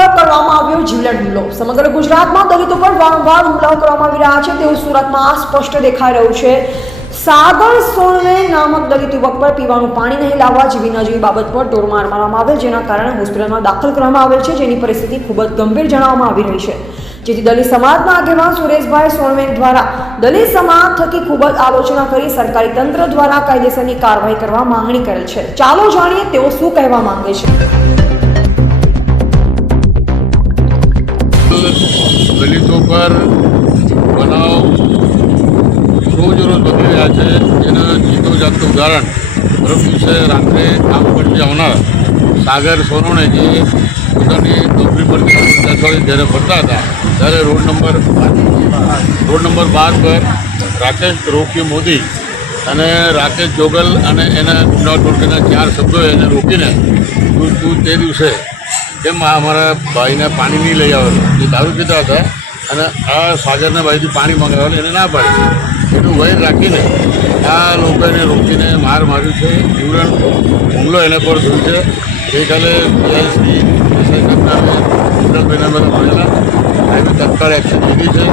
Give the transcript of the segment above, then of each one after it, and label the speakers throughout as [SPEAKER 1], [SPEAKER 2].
[SPEAKER 1] ઉપર કરવામાં આવ્યો જીવલેણ હુમલો. સમગ્ર ગુજરાતમાં દલિતો પર વારંવાર હુમલાઓ કરવામાં આવી રહ્યા છે. તેવું સુરતમાં સ્પષ્ટ દેખાઈ રહ્યું છે. સાગર સોળવે નામક દલિત યુવક પર પીવાનું પાણી નહીં લાવવા જેવી નજીવી બાબત પર ઢોરમાર મારવામાં આવેલ, જેના કારણે હોસ્પિટલમાં દાખલ કરવામાં આવેલ છે. જેની પરિસ્થિતિ ખૂબ જ ગંભીર જણાવવામાં આવી રહી છે. જેથી દલિત સમાજના આગેવાન સુરેશભાઈ સોળવે દ્વારા દલિત સમાજ થકી ખૂબ જ આલોચના કરી સરકારી તંત્ર દ્વારા કાયદેસરની કાર્યવાહી કરવા માંગણી કરેલ છે. ચાલો જાણીએ તેઓ શું કહેવા માંગે છે.
[SPEAKER 2] દલિતો પર બનાવ રોજ રોજ વધી રહ્યા છે. એના જીતો જાતનું ઉદાહરણ, પરમ દિવસે રાત્રે કામ પરથી આવનાર સાગર સોનોણે જે પોતાની નોકરી પરથી જ્યારે ફરતા હતા. ત્યારે રોડ નંબર રોડ નંબર બાર પર રાકેશ રોકી મોદી અને રાકેશ જોગલ અને એના ગુંડા ટોળકીના ચાર સભ્યોએ એને રોકીને તું તે દિવસે કેમ અમારા ભાઈને પાણી નહીં લઈ આવેલું એ દારૂ પીતા હતા અને આ સાગરના ભાઈથી પાણી મંગાવેલું એને ના પાડી. એનું વય રાખીને આ લોકોને રોકીને માર માર્યું છે. જીવરણ હુમલો એના પર થયું છે. ગઈકાલે પીઆઈસી બધા મળેલા સાહેબે તત્કાળ એક્શન લીધી છે.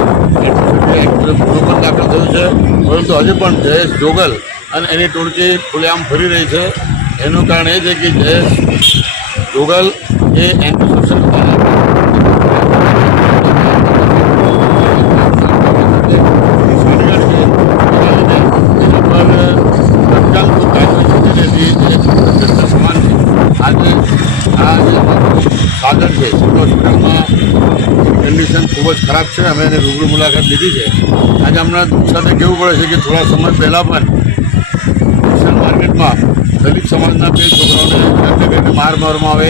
[SPEAKER 2] એક્શન ગુનો પણ દાખલ થયો છે. પરંતુ હજુ પણ જયેશ જોગલ અને એની ટોળકી ખુલ્લેઆમ ફરી રહી છે. એનું કારણ એ છે કે જયેશ જોગલ એ એન્ટી સોશિયલ સમાન છે સિવિલ હોસ્પિટલમાં કન્ડિશન ખૂબ જ ખરાબ છે. અમે એને રૂબરૂ મુલાકાત લીધી છે. આજે હમણાં દુઃખ સાથે કહેવું પડે છે કે થોડા સમય પહેલાં પણ માર્કેટમાં દલિત સમાજના બે છોકરાઓને માર મારવામાં આવે.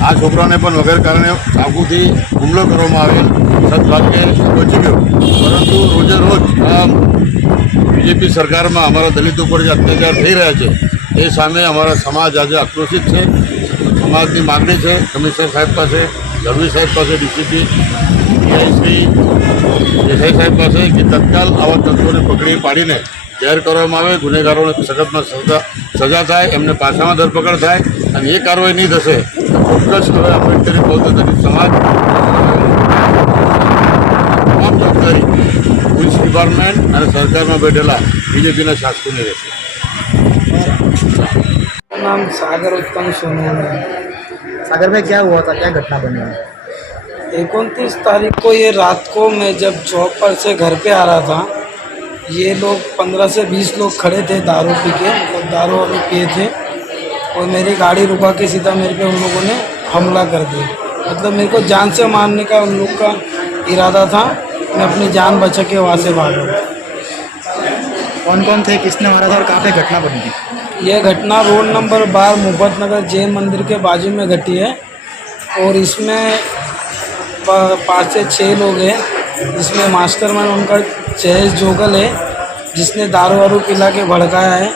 [SPEAKER 2] આ છોકરાને પણ વગર કારણે ચાકુથી હુમલો કરવામાં આવેલ. સદભાગ્યે પહોંચી ગયો પરંતુ રોજે રોજ આ બીજેપી સરકારમાં અમારા દલિતો ઉપર જે અત્યાચાર થઈ રહ્યા છે, એ સામે અમારા સમાજ આજે આક્રોશિત છે. સમાજની માગણી છે. કમિશનર સાહેબ પાસે ગઢવી સાહેબ પાસે, ડીસીપી પીઆઈશ્રી દેસાઈ સાહેબ પાસે કે તત્કાલ આવા તત્વોને પકડી પાડીને જાહેર કરવામાં આવે ગુનેગારોને સખતમાં સજા સજા થાય એમને પાછામાં ધરપકડ થાય અને એ કાર્યવાહી નહીં થશે તો ચોક્કસ હવે આંબેડકરી બૌદ્ધ દલિત સમાજ તમામ જવાબદારી પોલીસ ડિપાર્ટમેન્ટ અને સરકારમાં બેઠેલા બીજેપીના શાસકોની રહેશે
[SPEAKER 3] नाम सागर उत्तम सोनू है
[SPEAKER 4] सागर में क्या हुआ था क्या घटना बनी है
[SPEAKER 3] इकतीस तारीख को ये रात को मैं जब जॉब पर से घर पे आ रहा था ये लोग पंद्रह से बीस लोग खड़े थे दारू पी के मतलब दारू वारू पिए थे। और मेरी गाड़ी रुका के सीधा मेरे पे उन लोगों ने हमला कर दिया। मतलब मेरे को जान से मारने का उन लोग का इरादा था। मैं अपनी जान बचा के वहाँ से भागा
[SPEAKER 4] कौन कौन थे? किसने मारा था? और कहाँ पे घटना बनी थी?
[SPEAKER 3] यह घटना रोड नंबर बार मुफत नगर जैन मंदिर के बाजू में घटी है। और इसमें पाँच से छः लोग हैं। जिसमें मास्टरमाइंड उनका जयेश जोगल है जिसने दारू वारू पिला के भड़काया है।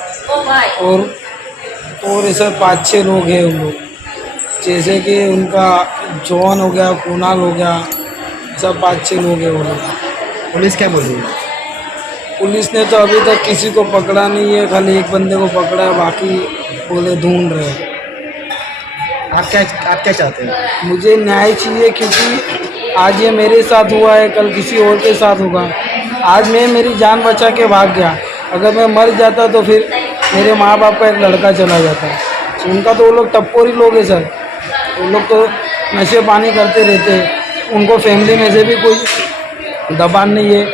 [SPEAKER 3] और और ऐसे पाँच छः लोग हैं उन लोग। जैसे कि उनका जॉन हो गया कुणाल हो गया सब पाँच छः लोग हैं वो लोग।
[SPEAKER 4] पुलिस क्या बोल रही है?
[SPEAKER 3] पुलिस ने तो अभी तक किसी को पकड़ा नहीं है खाली एक बंदे को पकड़ा है बाकी बोले ढूंढ रहे हैं।
[SPEAKER 4] आप क्या आप क्या चाहते हैं?
[SPEAKER 3] मुझे न्याय चाहिए क्योंकि आज ये मेरे साथ हुआ है कल किसी और के साथ होगा। आज मैं मेरी जान बचा के भाग गया। अगर मैं मर जाता तो फिर मेरे माँ बाप का एक लड़का चला जाता। तो उनका तो वो लोग टप्पोरी लोग हैं, सर। वो लोग तो नशे पानी करते रहते हैं। उनको फैमिली में से भी कोई दबान नहीं है।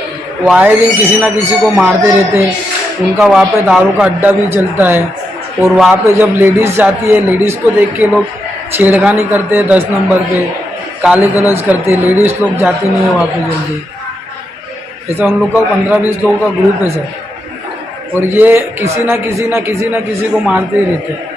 [SPEAKER 3] वो आए दिन किसी ना किसी को मारते रहते हैं। उनका वहाँ पे दारू का अड्डा भी चलता है। और वहाँ पे जब लेडीज़ जाती है लेडीज़ को देख के लोग छेड़खानी करते हैं दस नंबर पे। काले गलौज करते लेडीज़ लोग जाती नहीं है वहाँ पे जल्दी। ऐसा उन लोग का पंद्रह बीस लोगों का ग्रुप है सर और ये किसी ना किसी ना किसी ना किसी को मारते ही रहते हैं